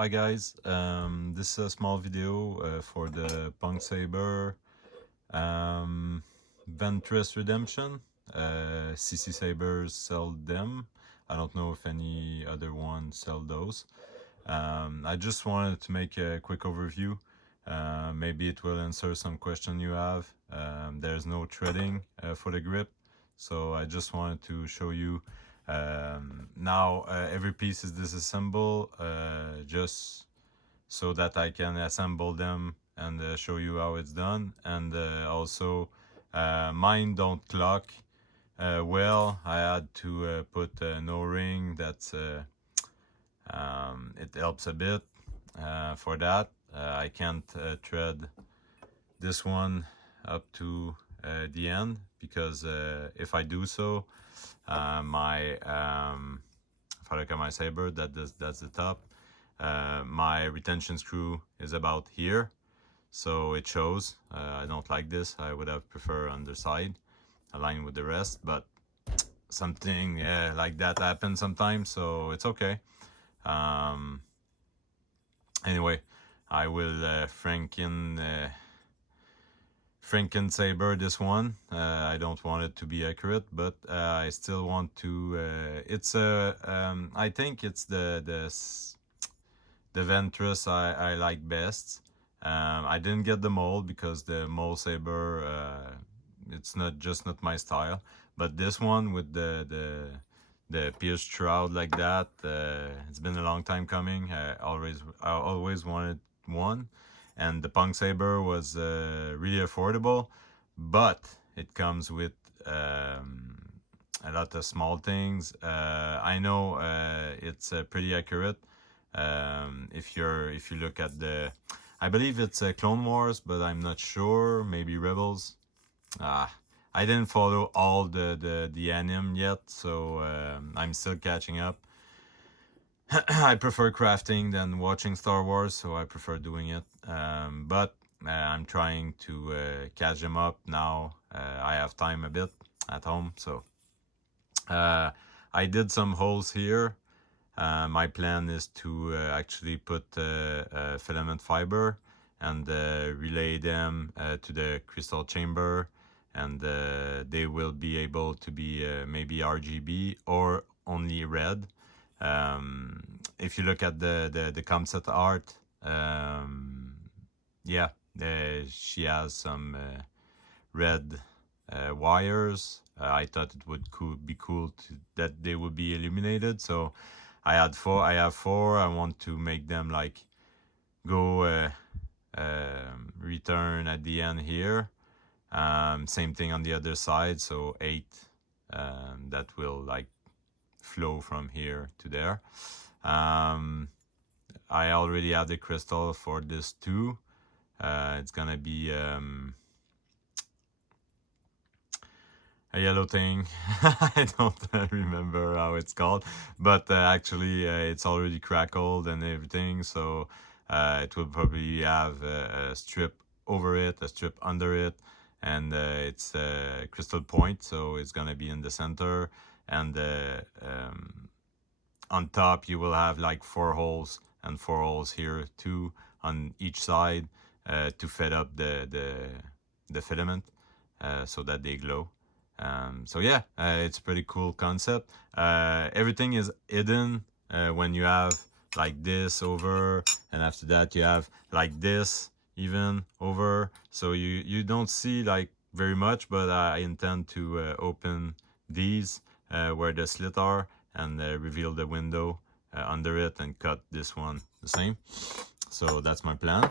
Hi guys, this is a small video for the Punk Saber Ventress Redemption. CC Sabers sell them. I don't know if any other ones sell those. I just wanted to make a quick overview. Maybe it will answer some question you have. There's no threading for the grip, so I just wanted to show you. Now every piece is disassembled just so that I can assemble them and show you how it's done. And also mine don't clock well. I had to put an O-ring. That's it helps a bit for that. I can't thread this one up to the end because if I do so, my if I look at my saber, that's the top. My retention screw is about here, so it shows. I don't like this. I would have preferred underside, aligned with the rest, but something like that happens sometimes, so it's okay. Anyway, I will Franken Saber this one. I don't want it to be accurate, but I still want to. It's I think it's the Ventress I like best. I didn't get the mold because the mold saber it's not my style. But this one with the pierced shroud like that, it's been a long time coming. I always wanted one, and the Punk Saber was really affordable, but it comes with a lot of small things. I know it's pretty accurate. If you look at the, I believe it's Clone Wars, but I'm not sure. Maybe Rebels. I didn't follow all the anime yet, so I'm still catching up. I prefer crafting than watching Star Wars, so I prefer doing it. But I'm trying to catch them up now. I have time a bit at home, so I did some holes here. My plan is to actually put filament fiber and relay them to the crystal chamber, and they will be able to be maybe RGB or only red. If you look at the concept art, yeah, she has some red wires. I thought it would be cool that they would be illuminated, so I have four. I want to make them like go return at the end here. Same thing on the other side, so 8 that will like flow from here to there. I already have the crystal for this too. It's gonna be a yellow thing. I don't remember how it's called, but actually it's already crackled and everything, so it will probably have a strip over it, a strip under it, and it's crystal point, so it's gonna be in the center, and on top you will have like 4 holes and 4 holes here too on each side to fed up the filament so that they glow. So yeah, it's a pretty cool concept. Everything is hidden when you have like this over, and after that you have like this even over, so you don't see like very much, but I intend to open these where the slit are and reveal the window under it and cut this one the same. So that's my plan.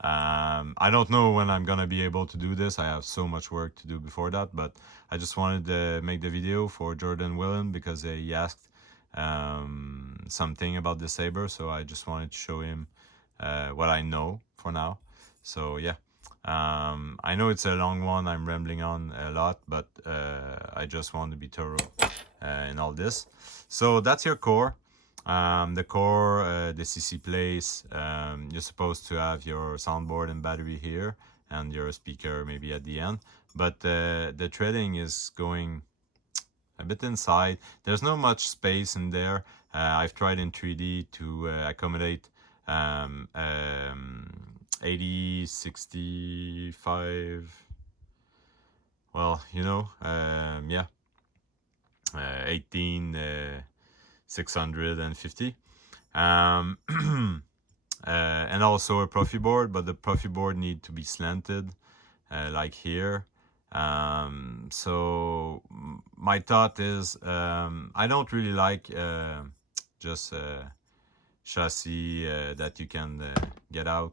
I don't know when I'm gonna be able to do this. I have so much work to do before that, but I just wanted to make the video for Jordan Willen because he asked something about the saber, so I just wanted to show him what I know for now. So yeah, I know it's a long one. I'm rambling on a lot, but I just want to be thorough in all this. So that's your core. The core, the CC place, you're supposed to have your soundboard and battery here and your speaker maybe at the end, but the threading is going a bit inside. There's not much space in there. I've tried in 3D to accommodate 80, 65, well, you know, yeah, 18, 650. Um, and also a profi board, but the profi board need to be slanted, like here. So my thought is, I don't really like just chassis that you can get out.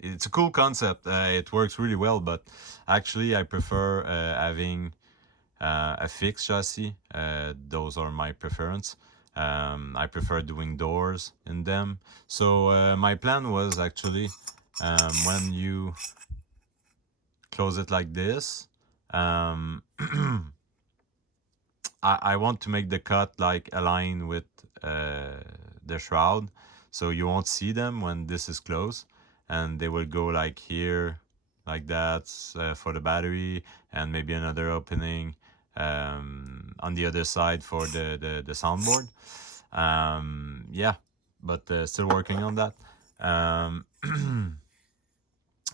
It's a cool concept. It works really well, but actually I prefer having a fixed chassis. Those are my preference. I prefer doing doors in them. So my plan was actually, when you close it like this, um, I want to make the cut like align with the shroud, so you won't see them when this is closed, and they will go like here, like that, for the battery, and maybe another opening on the other side for the soundboard. Yeah, but still working on that. Um,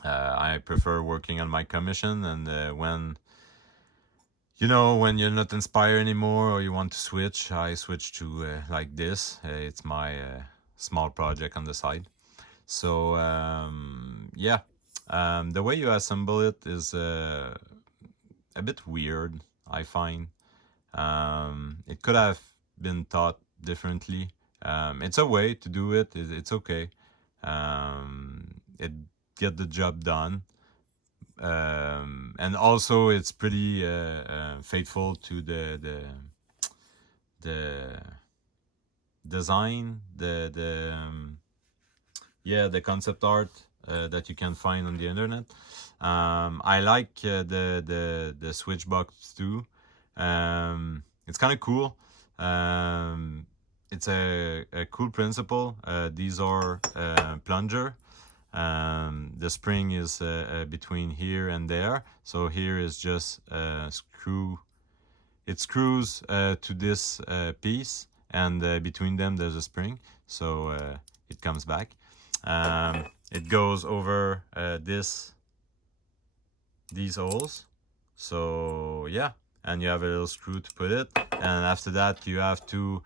I prefer working on my commission, and when when you're not inspired anymore or you want to switch, I switch to like this. It's my small project on the side. So yeah, the way you assemble it is a bit weird, I find. It could have been taught differently. It's a way to do it. It's okay. It get the job done. And also it's pretty faithful to the design, the concept art that you can find on the internet. I like the switch box too. It's kind of cool. It's a cool principle. These are plunger. The spring is between here and there. So here is just screw. It screws to this piece, and between them there's a spring. So it comes back. It goes over these holes. So yeah, and you have a little screw to put it. And after that, you have to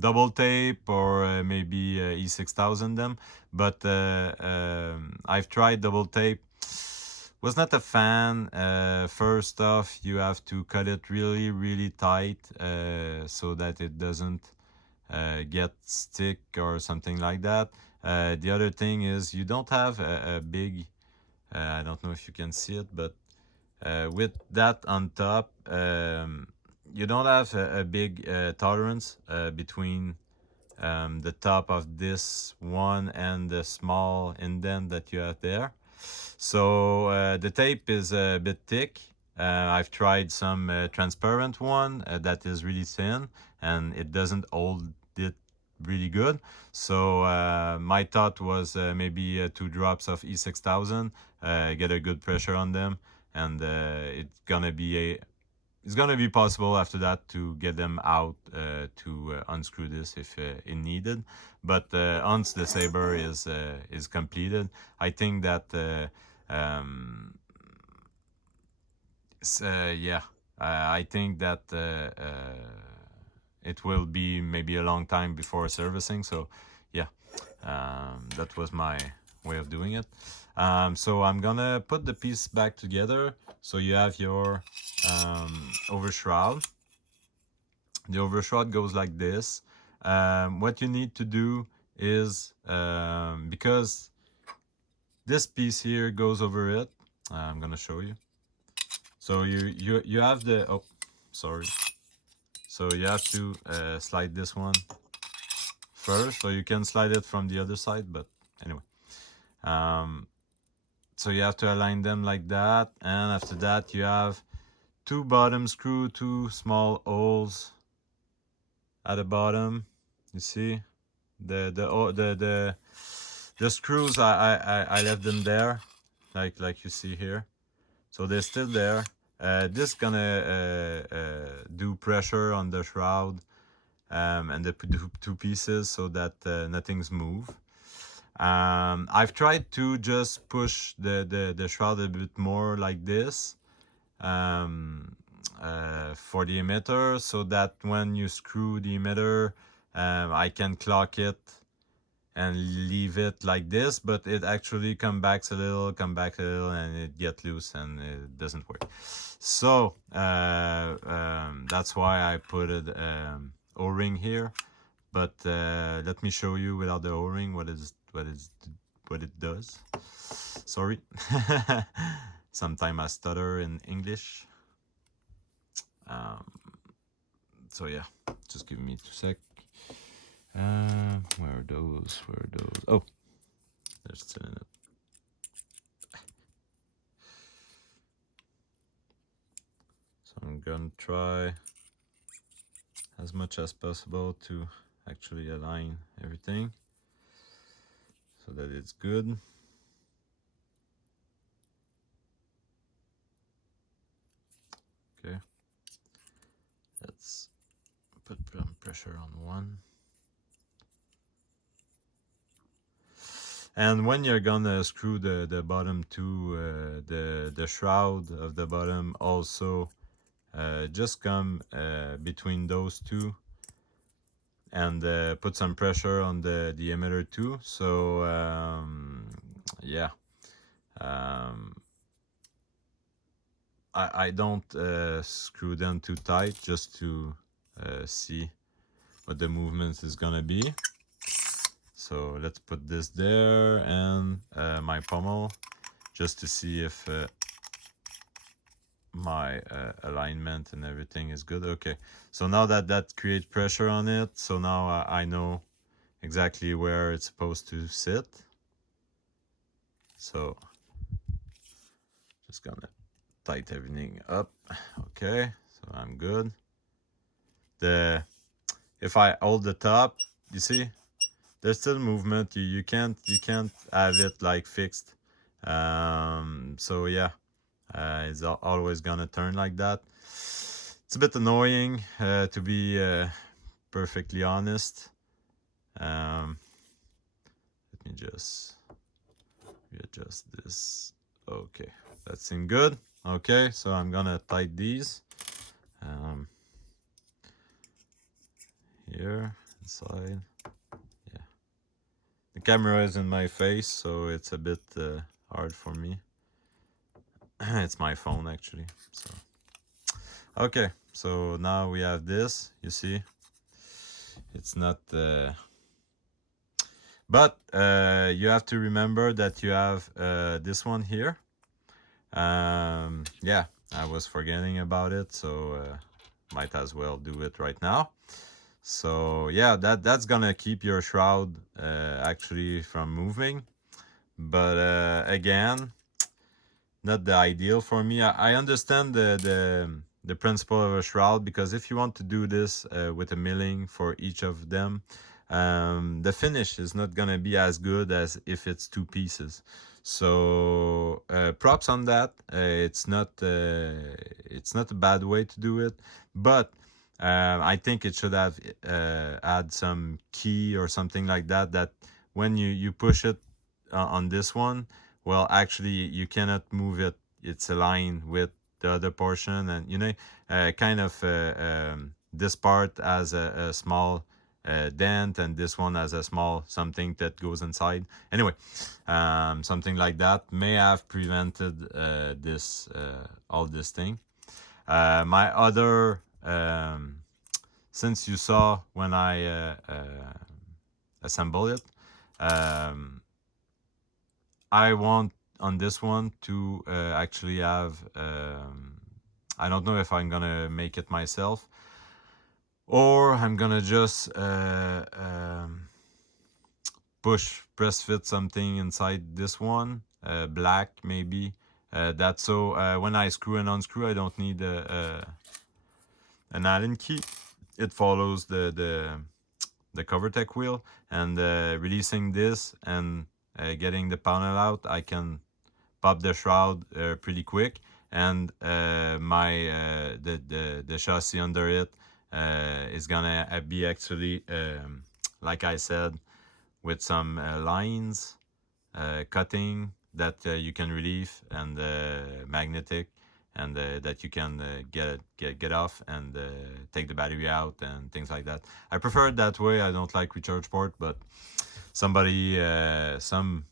double tape or maybe E6000 them, but I've tried double tape, was not a fan. First off, you have to cut it really tight so that it doesn't get stick or something like that. The other thing is you don't have a big, I don't know if you can see it, but with that on top, you don't have a big tolerance between the top of this one and the small indent that you have there. So the tape is a bit thick. I've tried some transparent one that is really thin, and it doesn't hold it really good. So my thought was maybe 2 drops of E6000, get a good pressure on them, and it's gonna be possible after that to get them out to unscrew this if needed. But once the Saber is completed, I think that yeah, I think that it will be maybe a long time before servicing. So yeah, that was my way of doing it. So I'm gonna put the piece back together. So you have your over shroud. The over shroud goes like this. What you need to do is, because this piece here goes over it, I'm gonna show you. So you have the, oh, sorry. So you have to slide this one first, so you can slide it from the other side, but anyway. So you have to align them like that, and after that you have 2 bottom screw, 2 small holes at the bottom. You see the screws, I left them there, like you see here. So they're still there. this gonna do pressure on the shroud and the two pieces so that nothing's move. I've tried to just push the shroud a bit more like this for the emitter, so that when you screw the emitter, I can clock it and leave it like this, but it actually come back a little, and it get loose and it doesn't work. So that's why I put it O-ring here. But let me show you without the O-ring what it does. Sorry, sometimes I stutter in English. So yeah, just give me 2 sec. Where are those? Oh, there's still in it. So I'm gonna try as much as possible to actually align everything so that it's good. Okay, let's put some pressure on one. And when you're gonna screw the bottom to the shroud of the bottom also just come between those two and put some pressure on the emitter too. So yeah, I don't screw them too tight, just to see what the movement is gonna be. So let's put this there, and my pommel, just to see if my alignment and everything is good. Okay, so now that creates pressure on it, so now I know exactly where it's supposed to sit. So just gonna tight everything up. Okay, so I'm good. If I hold the top, you see there's still movement. You can't have it like fixed. So yeah, it's always gonna turn like that. It's a bit annoying, to be perfectly honest. Let me just readjust this. Okay, that seems good. Okay, so I'm gonna tight these here inside. Yeah, the camera is in my face, so it's a bit hard for me. It's my phone actually. So okay, so now we have this. You see, it's not. But you have to remember that you have this one here. Yeah, I was forgetting about it, so might as well do it right now. So yeah, that's gonna keep your shroud actually from moving. But again, not the ideal for me. I understand the principle of a shroud, because if you want to do this with a milling for each of them, the finish is not gonna be as good as if it's two pieces. So props on that. It's not a bad way to do it, but I think it should have add some key or something like that. That when you push it on this one, well, actually you cannot move it. It's aligned with the other portion, and kind of this part has a small dent, and this one has a small something that goes inside. Anyway, something like that may have prevented this all this thing. My other since you saw when I assemble it, I want on this one to actually have I don't know if I'm gonna make it myself, or I'm gonna just press fit something inside this one, black maybe, that so when I screw and unscrew, I don't need an Allen key. It follows the CoverTech wheel, and releasing this and getting the panel out, I can pop the shroud pretty quick, and the chassis under it is gonna be actually like I said, with some lines cutting that you can relieve, and magnetic, and that you can get off and take the battery out and things like that. I prefer it that way. I don't like recharge port, but somebody some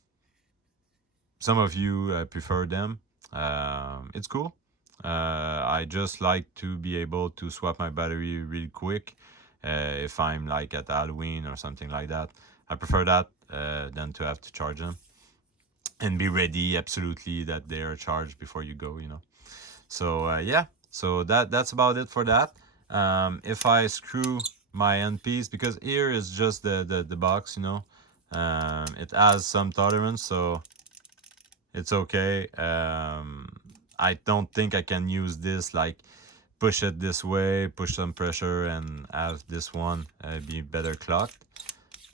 of you prefer them. It's cool. I just like to be able to swap my battery really quick if I'm like at Halloween or something like that. I prefer that than to have to charge them and be ready absolutely that they are charged before you go. So yeah, so that's about it for that. If I screw my end piece, because here is just the box, it has some tolerance, so it's okay. I don't think I can use this, like push it this way, push some pressure, and have this one be better clocked.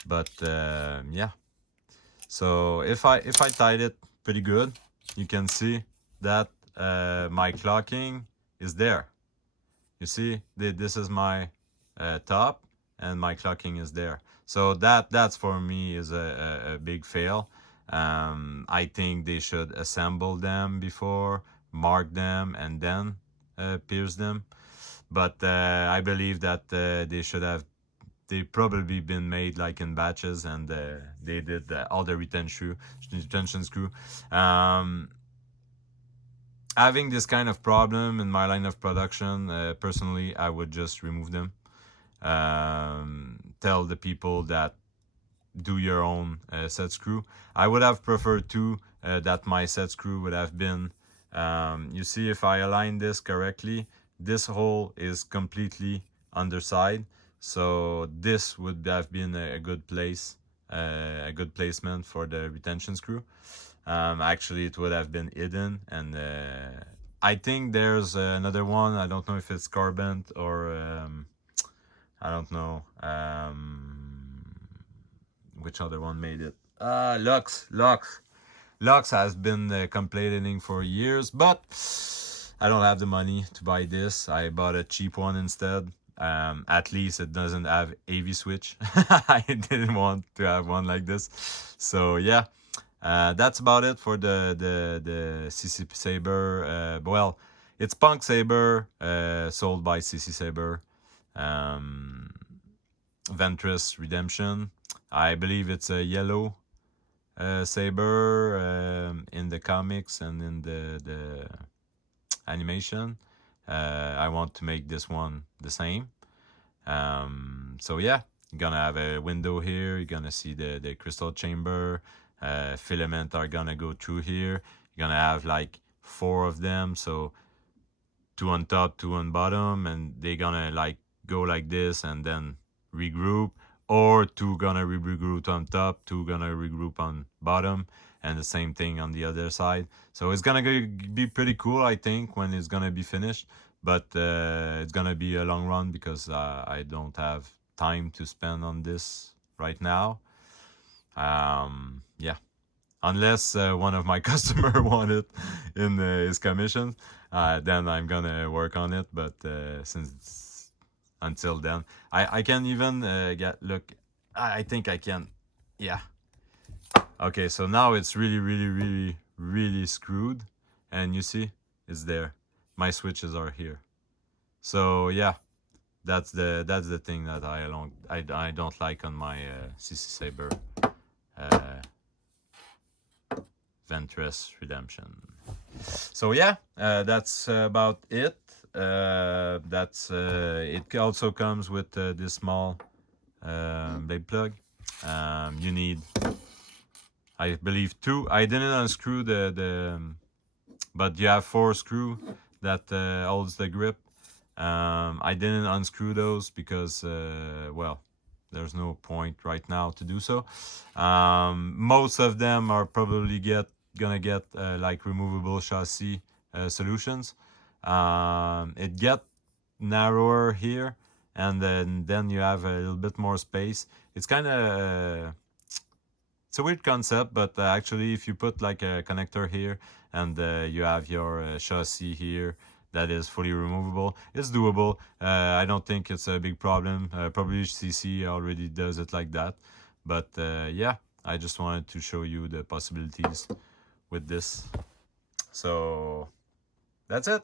But yeah, so if I tied it pretty good, you can see that my clocking is there. You see, this is my top, and my clocking is there. So that's for me is a big fail. I think they should assemble them before, mark them, and then pierce them. But I believe that they probably been made like in batches, and they did all the retention screw. Having this kind of problem in my line of production, personally, I would just remove them. Tell the people that do your own set screw. I would have preferred too that my set screw would have been, you see, if I align this correctly, this hole is completely underside, so this would have been a good place, a good placement for the retention screw. Actually, it would have been hidden, and I think there's another one. I don't know if it's carbon or I don't know which other one made it. Lux has been complaining for years, but I don't have the money to buy this. I bought a cheap one instead. At least it doesn't have AV switch. I didn't want to have one like this. So yeah, that's about it for the CC Saber. Well, it's Punk Saber, sold by CC Saber. Ventress Redemption. I believe it's a yellow saber in the comics and in the animation. I want to make this one the same. So yeah, you're gonna have a window here. You're gonna see the crystal chamber. Filament are gonna go through here. You're gonna have like 4 of them, so 2 on top, 2 on bottom, and they're gonna like go like this and then regroup, or 2 gonna regroup on top, 2 gonna regroup on bottom, and the same thing on the other side. So it's gonna be pretty cool, I think, when it's gonna be finished. But it's gonna be a long run because I don't have time to spend on this right now. Yeah, unless one of my customer want it in his commission, then I'm gonna work on it. But since until then, I can even get look. I think I can. Yeah. Okay, so now it's really screwed, and you see it's there. My switches are here. So yeah, that's the thing that I don't like on my CC Saber Ventress Redemption. So yeah, that's about it. That's it. Also comes with this small blade plug. You need, I believe, 2. I didn't unscrew but you have 4 screw that holds the grip. I didn't unscrew those because well, there's no point right now to do so. Most of them are probably gonna get like removable chassis solutions. It get narrower here, and then you have a little bit more space. It's kind of it's a weird concept, but actually, if you put like a connector here and you have your chassis here that is fully removable, it's doable. I don't think it's a big problem. Probably CC already does it like that. But yeah, I just wanted to show you the possibilities with this. So that's it.